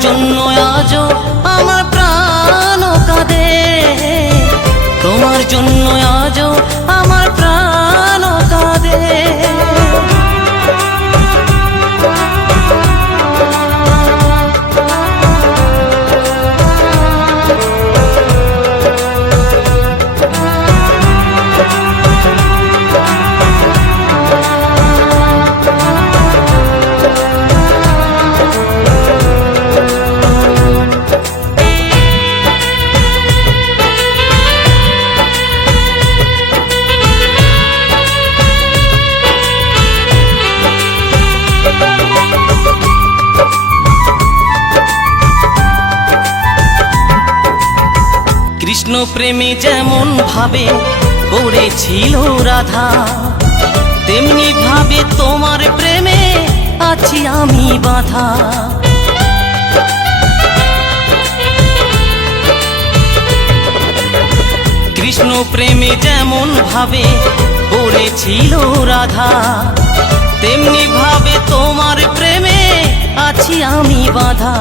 জন্য আজও আমার প্রাণ কাঁদে। তোমার জন্য আজও আমার প্রাণ কৃষ্ণ প্রেমে যেমন ভাবে, করেছিল রাধা। তেমনি ভাবে তোমার প্রেমে আছি আমি বাধা। কৃষ্ণ প্রেমে যেমন ভাবে, করেছিল রাধা। তেমনি ভাবে তোমার প্রেমে আছি আমি বাধা।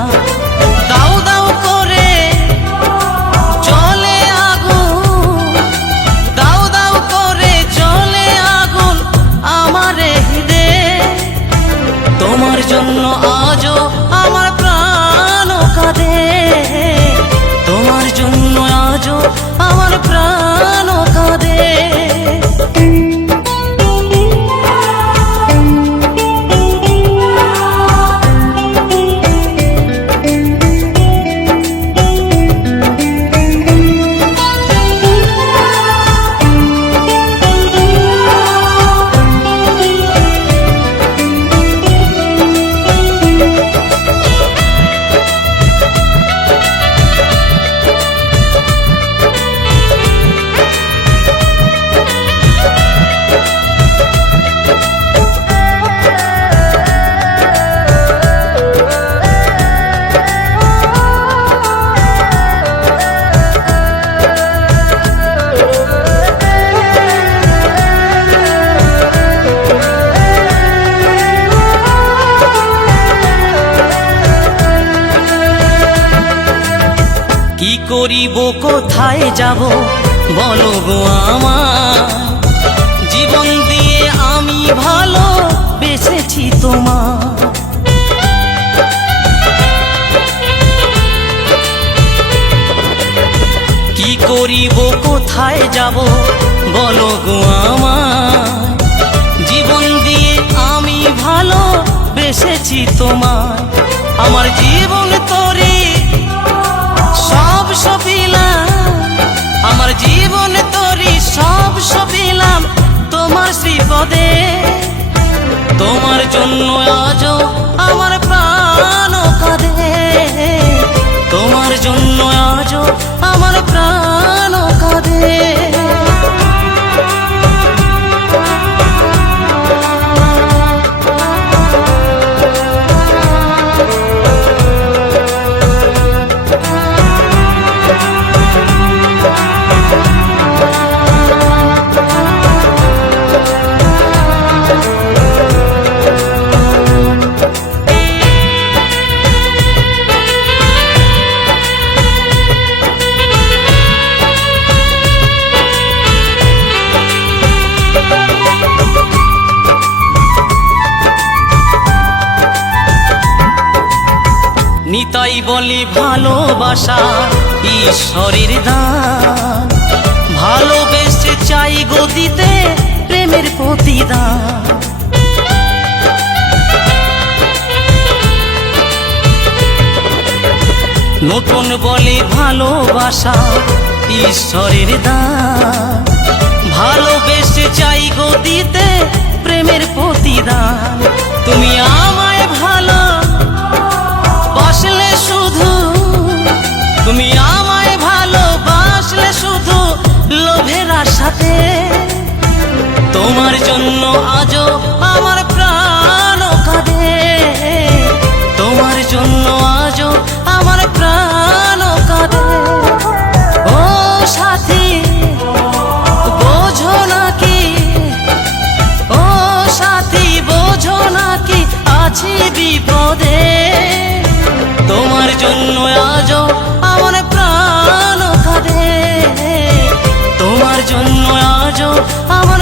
করিব, কোথায় যাব? বলো গো আমার। জীবন দিয়ে আমি ভালো বেসেছি তোমার। কি করিব, কোথায় যাব? বলো গো আমার। জীবন দিয়ে আমি ভালো বেসেছি তোমার। আমার জীবন তরি জন্য নিতাই বলি ভালোবাসা ঈশ্বরের দান। ভালোবেসে চাই গো দিতে প্রেমের প্রতিদান। নতুন বলে ভালোবাসা ঈশ্বরের দান। তুমি আমায় ভালোবাসলে শুধু লোভের আশাতে। তোমার জন্য আজও আমার প্রাণ কাঁদে। তোমার জন্য আজও আমার প্রাণ কাঁদে। ও সাথী, বোঝো নাকি ও সাথী, বোঝো নাকি আছি বিপদে। তোমার জন্য জন্য আজও আমার